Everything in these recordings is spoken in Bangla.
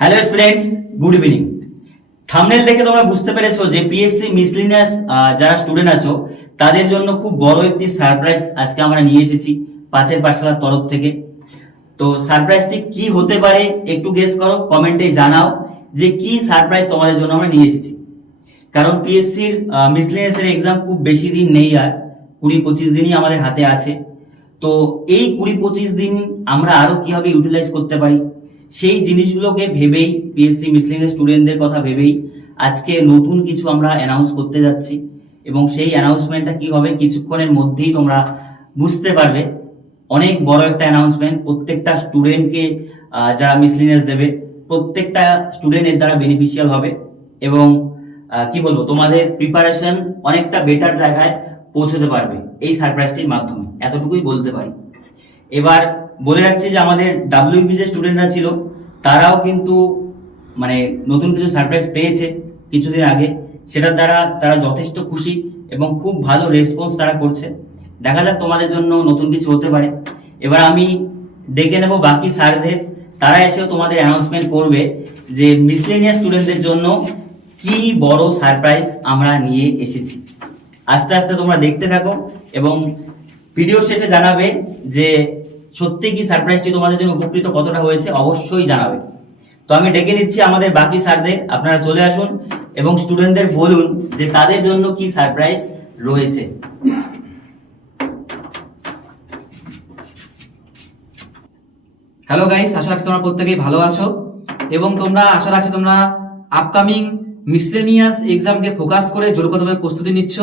Hello students, good evening. Thumbnail দেখে তোমরা বুঝতে পেরেছো যে পিএসসি মিসলিনিয়াস যারা স্টুডেন্ট আছো তাদের জন্য খুব বড় একটি সারপ্রাইজ আজকে আমরা নিয়ে এসেছি পাঁচের পাঠশালার তরফ থেকে। তো সারপ্রাইজটি কি হতে পারে একটু গেস করো, কমেন্টে জানাও যে কি সারপ্রাইজ তোমাদের জন্য আমরা নিয়ে এসেছি। কারণ পিএসসির মিসলিনিয়াসের এক্সাম খুব বেশি দিন নেই, আর 20-25 দিনই আমাদের হাতে আছে। তো এই 20-25 দিন আমরা আরো কিভাবে ইউটিলাইজ করতে পারি সেই জিনিসগুলোকে ভেবেই, পিএসসি মিসলিনিয়াস স্টুডেন্টদের কথা ভেবেই আজকে নতুন কিছু আমরা অ্যানাউন্স করতে যাচ্ছি। এবং সেই অ্যানাউন্সমেন্টটা কি হবে কিছুক্ষণের মধ্যেই তোমরা বুঝতে পারবে। অনেক বড় একটা অ্যানাউন্সমেন্ট, প্রত্যেকটা স্টুডেন্টকে যারা মিসলিনিয়াস দেবে প্রত্যেকটা স্টুডেন্ট এর দ্বারা বেনিফিশিয়াল হবে। এবং কি বলবো, তোমাদের প্রিপারেশন অনেকটা বেটার জায়গায় পৌঁছতে পারবে এই সারপ্রাইজটির মাধ্যমে, এতটুকুই বলতে পারি। এবার বলে রাখছি যে আমাদের ডাব্লিউবি যে স্টুডেন্টরা ছিল তারাও কিন্তু মানে নতুন কিছু সারপ্রাইজ পেয়েছে কিছুদিন আগে, সেটার দ্বারা তারা যথেষ্ট খুশি এবং খুব ভালো রেসপন্স তারা করছে। দেখা যাক তোমাদের জন্য নতুন কিছু হতে পারে। এবার আমি ডেকে নেব বাকি স্যারদের, তারা এসেও তোমাদের অ্যানাউন্সমেন্ট করবে যে মিসলেনিয়াস স্টুডেন্টদের জন্য কি বড় সারপ্রাইজ আমরা নিয়ে এসেছি। আস্তে আস্তে তোমরা দেখতে থাকো এবং ভিডিও শেষে জানাবে যে সত্যি কি সারপ্রাইজটি তোমাদের জন্য উপকৃত কতটা হয়েছে, অবশ্যই জানাবে। তো আমি ডেকে নিচ্ছি আমাদের বাকি স্যারদের, আপনারা চলে আসুন এবং স্টুডেন্টদের বলুন যে তাদের জন্য কি সারপ্রাইজ রয়েছে। হ্যালো গাইস, আশা রাখছি তোমরা প্রত্যেকেই ভালো আছো এবং তোমরা আশা রাখছি তোমরা আপকামিং মিসলেনিয়াস এক্সামকে ফোকাস করে জোরকদমে প্রস্তুতি নিচ্ছ।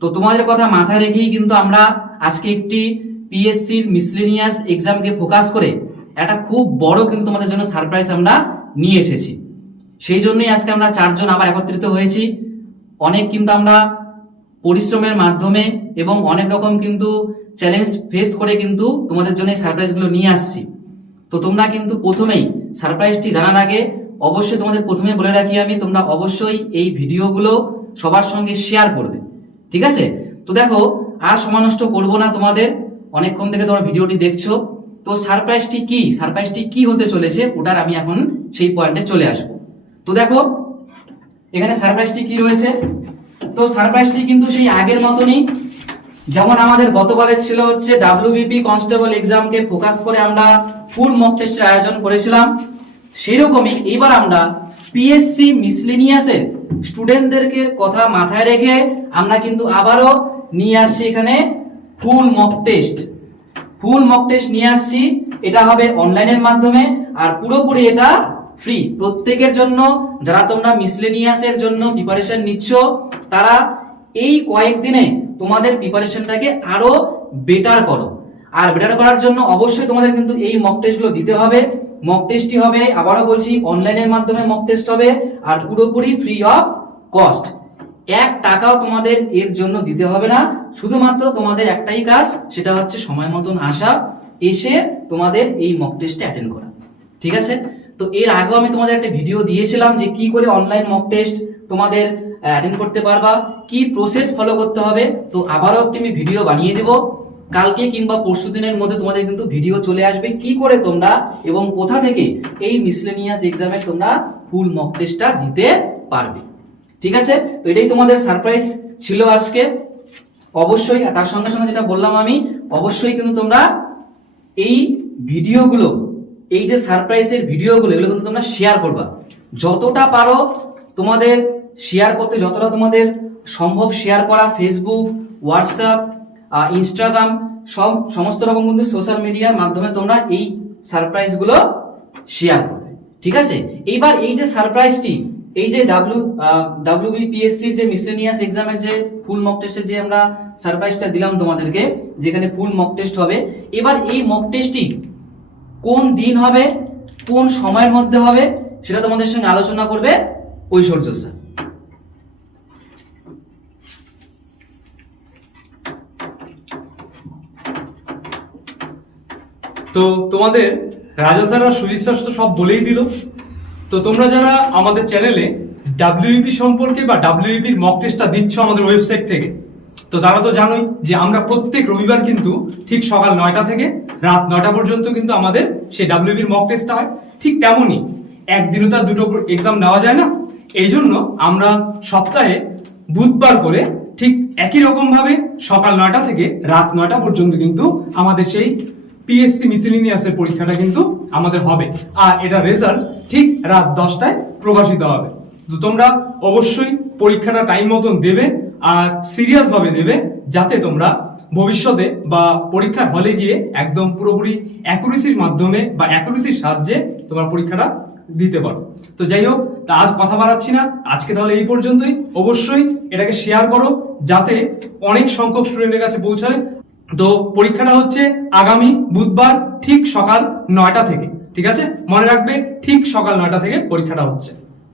তো তোমাদের কথা মাথায় রেখেই কিন্তু আমরা আজকে একটি পিএসসির মিসলেনিয়াস এক্সামকে ফোকাস করে একটা খুব বড় কিন্তু তোমাদের জন্য সারপ্রাইজ আমরা নিয়ে এসেছি। সেই জন্যই আজকে আমরা চারজন আবার একত্রিত হয়েছি। অনেক কিন্তু আমরা পরিশ্রমের মাধ্যমে এবং অনেক রকম কিন্তু চ্যালেঞ্জ ফেস করে কিন্তু তোমাদের জন্য এই সারপ্রাইজগুলো নিয়ে আসছি। তো তোমরা কিন্তু প্রথমেই সারপ্রাইজটি জানার আগে অবশ্যই তোমাদের প্রথমে বলে রাখি আমি, তোমরা অবশ্যই এই ভিডিওগুলো সবার সঙ্গে শেয়ার করবে, ঠিক আছে? তো দেখো, আর সময় নষ্ট করবো না তোমাদের, অনেকক্ষণ থেকে তোমরা ভিডিওটি দেখছো। তো সারপ্রাইজটি কি হতে চলেছে ওটার আমি এখন সেই পয়েন্টে চলে আসবো। তো দেখো এখানে সারপ্রাইজটি কি রয়েছে। তো সারপ্রাইজটি কিন্তু সেই আগের মতনই, যেমন আমাদের গতবারের ছিল হচ্ছে ডাব্লিউবিপি কনস্টেবল এক্সামকে ফোকাস করে আমরা ফুল মক টেস্টের আয়োজন করেছিলাম, সেরকমই এবার আমরা পিএসসি মিসলেনিয়াসের স্টুডেন্টদেরকে কথা মাথায় রেখে আমরা কিন্তু আবারও নিয়ে আসছি এখানে ফুল মক টেস্ট নিয়ে আসছি। এটা হবে অনলাইনের মাধ্যমে আর পুরোপুরি এটা ফ্রি প্রত্যেকের জন্য। যারা তোমরা মিসলেনিয়াসের জন্য প্রিপারেশন নিচ্ছ তারা এই কয়েকদিনে তোমাদের প্রিপারেশনটাকে আরো বেটার করো। আর বেটার করার জন্য অবশ্যই তোমাদের কিন্তু এই মক টেস্টগুলো দিতে হবে। মক টেস্টই হবে, আবারও বলছি, অনলাইনের মাধ্যমে মক টেস্ট হবে আর পুরোপুরি ফ্রি অফ কস্ট। 1 টাকাও তোমাদের এর জন্য দিতে হবে না, শুধুমাত্র তোমাদের একটাই কাজ, সেটা হচ্ছে সময় মতন আসা, এসে তোমাদের এই মক টেস্টে অ্যাটেন্ড করা, ঠিক আছে? তো এর আগেও আমি তোমাদের একটা ভিডিও দিয়েছিলাম যে কি করে অনলাইন মক টেস্ট তোমাদের অ্যাটেন্ড করতে পারবা, কি প্রসেস ফলো করতে হবে। তো আবারও একটি আমি ভিডিও বানিয়ে দেব, কালকে কিংবা পরশু দিনের মধ্যে তোমাদের কিন্তু ভিডিও চলে আসবে কি করে তোমরা এবং কোথা থেকে এই মিসলেনিয়াস এক্সামে তোমরা ফুল মক টেস্টটা দিতে পারবে, ঠিক আছে? তো এটাই তোমাদের সারপ্রাইজ ছিল আজকে। অবশ্যই তার সঙ্গে সঙ্গে যেটা বললাম আমি, অবশ্যই কিন্তু তোমরা এই ভিডিওগুলো, এই যে সারপ্রাইজের ভিডিওগুলো, এগুলো কিন্তু তোমরা শেয়ার করবা যতটা পারো। তোমাদের শেয়ার করতে যতটা তোমাদের সম্ভব শেয়ার করা, ফেসবুক, হোয়াটসঅ্যাপ, ইনস্টাগ্রাম, সমস্ত রকম কিন্তু সোশ্যাল মিডিয়ার মাধ্যমে তোমরা এই সারপ্রাইজগুলো শেয়ার করবে, ঠিক আছে? এইবার এই যে সারপ্রাইজটি, এই যে ডাব্লিউবিপিএসসির যে মিসলেনিয়াস এক্সামের যে ফুল মক টেস্টের যে আমরা সারপ্রাইজটা দিলাম তোমাদেরকে, যেখানে ফুল মক টেস্ট হবে, এবার এই মক টেস্টটি কোন দিন হবে, কোন সময়ের মধ্যে হবে, সেটা তোমাদের সঙ্গে আলোচনা করবে ঐশ্বর্য স্যার। তো তোমাদের রাজা স্যার আর সুজিত স্যার তো সব বলেই দিল। তো তোমরা যারা আমাদের চ্যানেলে ডাব্লিউইপি সম্পর্কে বা ডাব্লিউইপির মক টেস্টটা দিচ্ছ আমাদের ওয়েবসাইট থেকে, তো তারা তো জানোই যে আমরা প্রত্যেক রবিবার কিন্তু ঠিক সকাল 9টা থেকে রাত 9টা পর্যন্ত কিন্তু আমাদের সেই ডাব্লিউইপির মক টেস্টটা হয়। ঠিক তেমনই একদিনও তো আর দুটো এক্সাম নেওয়া যায় না। এই জন্য আমরা সপ্তাহে বুধবার করে ঠিক একই রকম ভাবে সকাল 9টা থেকে রাত 9টা পর্যন্ত কিন্তু আমাদের সেই পিএসসি মিসেলিনিয়াসের পরীক্ষাটা কিন্তু আমাদের হবে, আর এটা রেজাল্ট ঠিক রাত 10টায় প্রকাশিত হবে। তো তোমরা অবশ্যই পরীক্ষাটা টাইম মতন দেবে আর সিরিয়াস ভাবে দেবে, যাতে তোমরা ভবিষ্যতে বা পরীক্ষার হলে গিয়ে একদম পুরোপুরি অ্যাকুরেসির মাধ্যমে বা অ্যাকুরেসির সাহায্যে তোমার পরীক্ষাটা দিতে পারো। তো যাই হোক, তা আজ কথা বাড়াচ্ছি না, আজকে তাহলে এই পর্যন্তই। অবশ্যই এটাকে শেয়ার করো যাতে অনেক সংখ্যক স্টুডেন্টের কাছে পৌঁছায়। তো পরীক্ষাটা হচ্ছে আগামী বুধবার ঠিক সকাল 9টা থেকে, ঠিক আছে? মনে রাখবে ঠিক সকাল 9টা থেকে পরীক্ষাটা হচ্ছে।